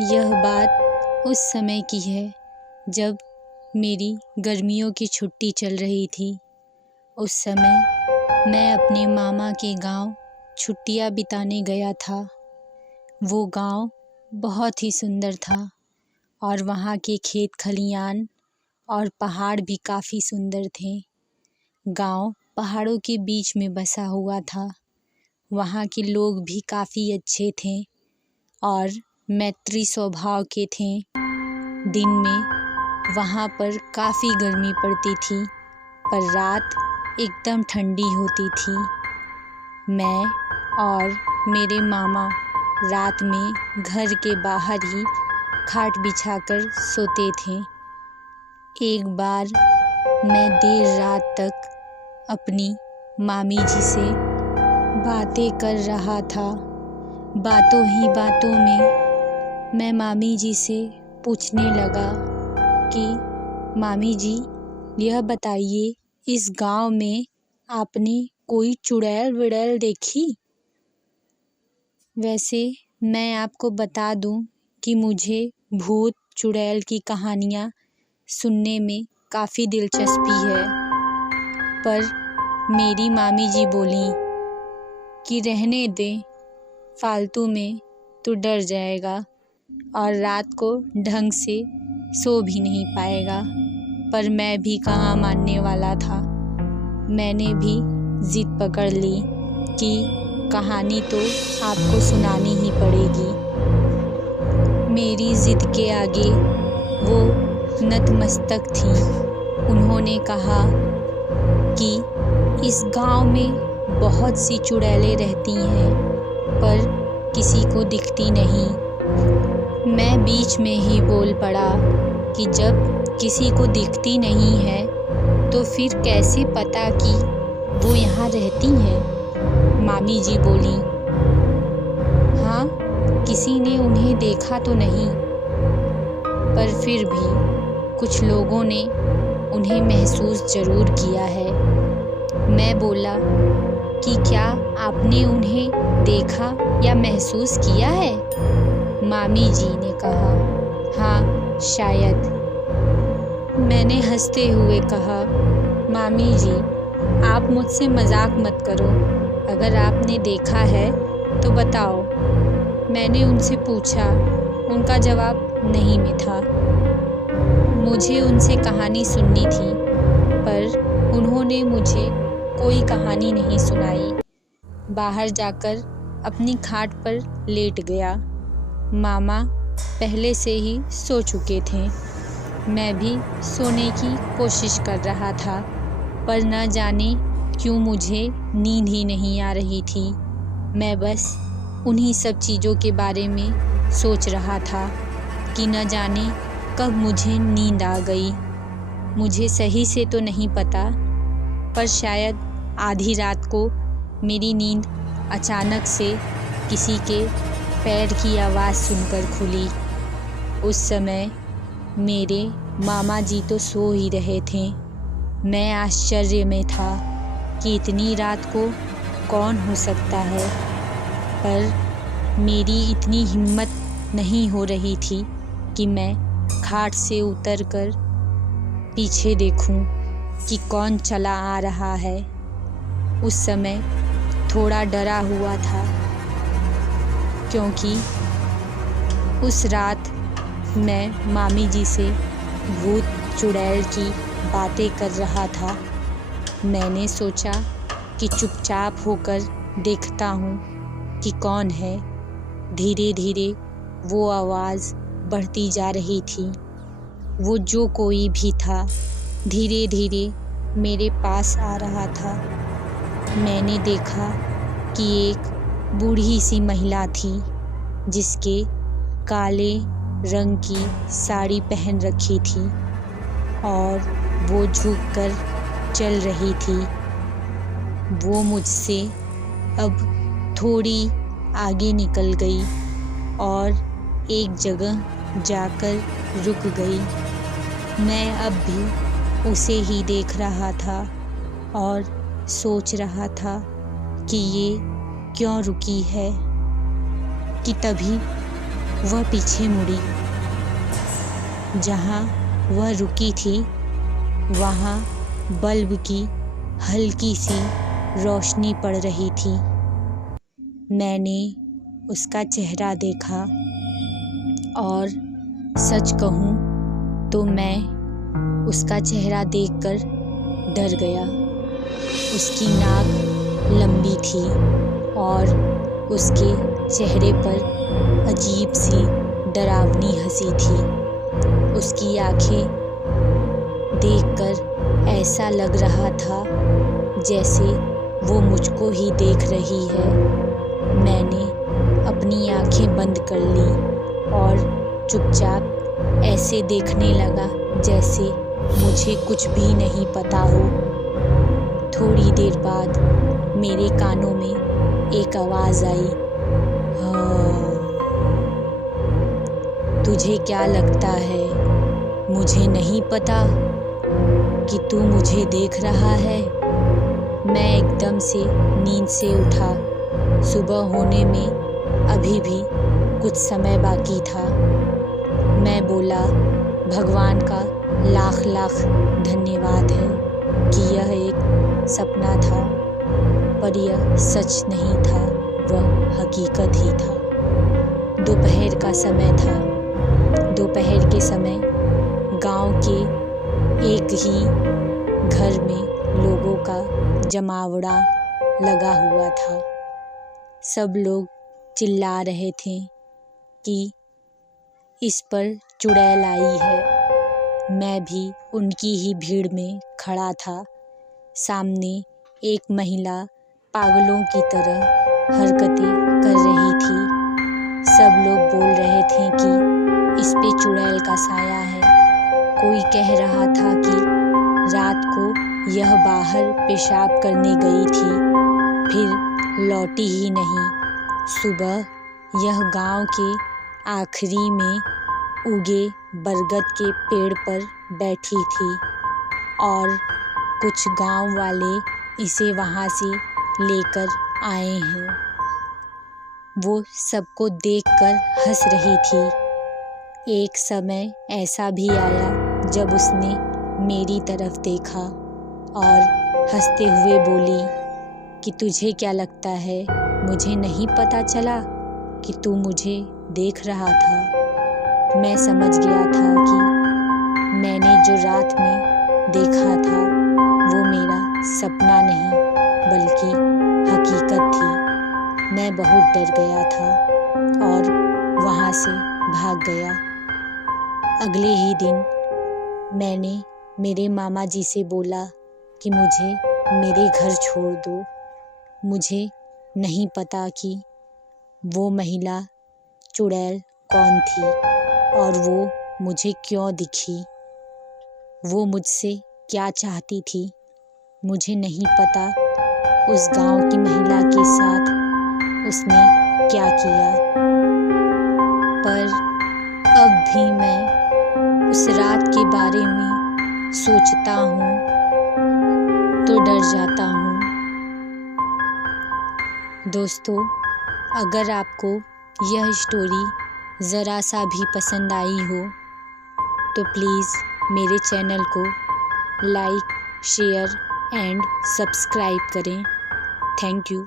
यह बात उस समय की है जब मेरी गर्मियों की छुट्टी चल रही थी। उस समय मैं अपने मामा के गांव छुट्टियां बिताने गया था। वो गांव बहुत ही सुंदर था और वहाँ के खेत खलियान और पहाड़ भी काफ़ी सुंदर थे। गांव पहाड़ों के बीच में बसा हुआ था। वहाँ के लोग भी काफ़ी अच्छे थे और मैत्री स्वभाव के थे। दिन में वहाँ पर काफ़ी गर्मी पड़ती थी, पर रात एकदम ठंडी होती थी। मैं और मेरे मामा रात में घर के बाहर ही खाट बिछाकर सोते थे। एक बार मैं देर रात तक अपनी मामी जी से बातें कर रहा था। बातों ही बातों में मैं मामी जी से पूछने लगा कि मामी जी, यह बताइए, इस गांव में आपने कोई चुड़ैल विड़ैल देखी? वैसे मैं आपको बता दूं कि मुझे भूत चुड़ैल की कहानियाँ सुनने में काफ़ी दिलचस्पी है, पर मेरी मामी जी बोली कि रहने दे, फालतू में तो डर जाएगा और रात को ढंग से सो भी नहीं पाएगा। पर मैं भी कहाँ मानने वाला था। मैंने भी जिद पकड़ ली कि कहानी तो आपको सुनानी ही पड़ेगी। मेरी जिद के आगे वो नतमस्तक थी। उन्होंने कहा कि इस गांव में बहुत सी चुड़ैलें रहती हैं, पर किसी को दिखती नहीं। मैं बीच में ही बोल पड़ा कि जब किसी को दिखती नहीं है तो फिर कैसे पता कि वो यहाँ रहती हैं? मामी जी बोली, हाँ, किसी ने उन्हें देखा तो नहीं, पर फिर भी कुछ लोगों ने उन्हें महसूस ज़रूर किया है। मैं बोला कि क्या आपने उन्हें देखा या महसूस किया है? मामी जी ने कहा, हाँ, शायद। मैंने हंसते हुए कहा, मामी जी, आप मुझसे मजाक मत करो। अगर आपने देखा है तो बताओ। मैंने उनसे पूछा। उनका जवाब नहीं में था। मुझे उनसे कहानी सुननी थी, पर उन्होंने मुझे कोई कहानी नहीं सुनाई। बाहर जाकर अपनी खाट पर लेट गया। मामा पहले से ही सो चुके थे। मैं भी सोने की कोशिश कर रहा था, पर न जाने क्यों मुझे नींद ही नहीं आ रही थी। मैं बस उन्हीं सब चीज़ों के बारे में सोच रहा था कि न जाने कब मुझे नींद आ गई। मुझे सही से तो नहीं पता, पर शायद आधी रात को मेरी नींद अचानक से किसी के पैर की आवाज़ सुनकर खुली। उस समय मेरे मामा जी तो सो ही रहे थे। मैं आश्चर्य में था कि इतनी रात को कौन हो सकता है, पर मेरी इतनी हिम्मत नहीं हो रही थी कि मैं खाट से उतरकर पीछे देखूं कि कौन चला आ रहा है। उस समय थोड़ा डरा हुआ था, क्योंकि उस रात मैं मामी जी से भूत चुड़ैल की बातें कर रहा था। मैंने सोचा कि चुपचाप होकर देखता हूँ कि कौन है। धीरे धीरे वो आवाज़ बढ़ती जा रही थी। वो जो कोई भी था, धीरे धीरे मेरे पास आ रहा था। मैंने देखा कि एक बूढ़ी सी महिला थी, जिसके काले रंग की साड़ी पहन रखी थी और वो झुककर चल रही थी। वो मुझसे अब थोड़ी आगे निकल गई और एक जगह जाकर रुक गई। मैं अब भी उसे ही देख रहा था और सोच रहा था कि ये क्यों रुकी है, कि तभी वह पीछे मुड़ी। जहाँ वह रुकी थी वहाँ बल्ब की हल्की सी रोशनी पड़ रही थी। मैंने उसका चेहरा देखा और सच कहूँ तो मैं उसका चेहरा देखकर डर गया। उसकी नाक लंबी थी और उसके चेहरे पर अजीब सी डरावनी हंसी थी। उसकी आंखें देखकर ऐसा लग रहा था जैसे वो मुझको ही देख रही है। मैंने अपनी आंखें बंद कर ली और चुपचाप ऐसे देखने लगा जैसे मुझे कुछ भी नहीं पता हो। थोड़ी देर बाद मेरे कानों में एक आवाज़ आई, हाँ। तुझे क्या लगता है मुझे नहीं पता कि तू मुझे देख रहा है? मैं एकदम से नींद से उठा। सुबह होने में अभी भी कुछ समय बाकी था। मैं बोला, भगवान का लाख लाख धन्यवाद है कि यह एक सपना था, पर यह सच नहीं था, वह हकीकत ही था। दोपहर का समय था। दोपहर के समय गांव के एक ही घर में लोगों का जमावड़ा लगा हुआ था। सब लोग चिल्ला रहे थे कि इस पर चुड़ैल आई है। मैं भी उनकी ही भीड़ में खड़ा था। सामने एक महिला पागलों की तरह हरकतें कर रही थी। सब लोग बोल रहे थे कि इस पे चुड़ैल का साया है। कोई कह रहा था कि रात को यह बाहर पेशाब करने गई थी, फिर लौटी ही नहीं। सुबह यह गांव के आखिरी में उगे बरगद के पेड़ पर बैठी थी और कुछ गांव वाले इसे वहां से लेकर आए हैं। वो सबको देखकर हंस रही थी। एक समय ऐसा भी आया जब उसने मेरी तरफ देखा और हंसते हुए बोली कि तुझे क्या लगता है मुझे नहीं पता चला कि तू मुझे देख रहा था? मैं समझ गया था कि मैंने जो रात में देखा था वो मेरा सपना नहीं बल्कि हकीकत थी। मैं बहुत डर गया था और वहाँ से भाग गया। अगले ही दिन मैंने मेरे मामा जी से बोला कि मुझे मेरे घर छोड़ दो। मुझे नहीं पता कि वो महिला चुड़ैल कौन थी और वो मुझे क्यों दिखी। वो मुझसे क्या चाहती थी मुझे नहीं पता। उस गांव की महिला के साथ उसने क्या किया, पर अब भी मैं उस रात के बारे में सोचता हूँ तो डर जाता हूँ। दोस्तों, अगर आपको यह स्टोरी ज़रा सा भी पसंद आई हो तो प्लीज़ मेरे चैनल को लाइक, शेयर एंड सब्सक्राइब करें। Thank you.